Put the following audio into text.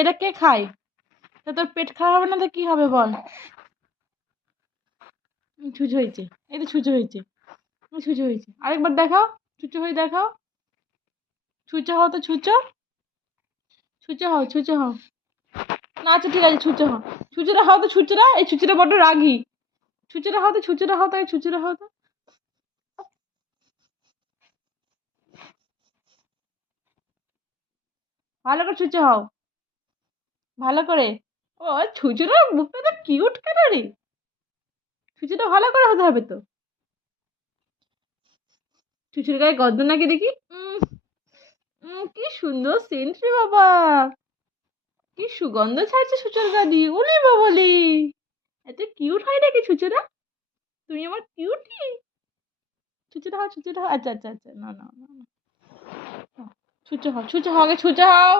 এটা কে খায়? তা তোর পেট খারাপ হবে না তো কি হবে বল? ছুঁচো হয়েছে। এই তো ছুঁচো হয়েছে। ছুঁচো হয়েছে। আরেকবার দেখাও। ছুঁচো হয়ে দেখাও। ছুঁচো হও তো ছুঁচো। ছুঁচো হও ছুঁচো হও। না আচ্ছা ঠিক আছে, ছুঁচো হও। ছুঁচোটা হও তো ছুঁচোটা। এই ছুঁচোটা বড্ড রাগি। ছুঁচোটা হও তো, ছুঁচোটা হও তো, এই ছুঁচোটা হও তো। ভালো করে ছুঁচো হও। ভালো করে? ও ছুঁচোটা মুখটা তো কিউট কেন রে? ছুঁচোটা ভালো করে হতে হবে তো। ছুঁচোর গায়ে গন্ধ নাকি দেখি? কি সুন্দর সেন্ট রে বাবা। কি সুগন্ধ ছাড়ছে ছুঁচোর গা দিয়ে। উলি বাবলি। এত কিউট হয় নাকি ছুঁচোরা তুমি আমার কিউটি ছুঁচোটা হও ছুঁচোটা হও। আচ্ছা আচ্ছা আচ্ছা। না না না ছুঁচো হও ছুঁচো হও ছুঁচো হও।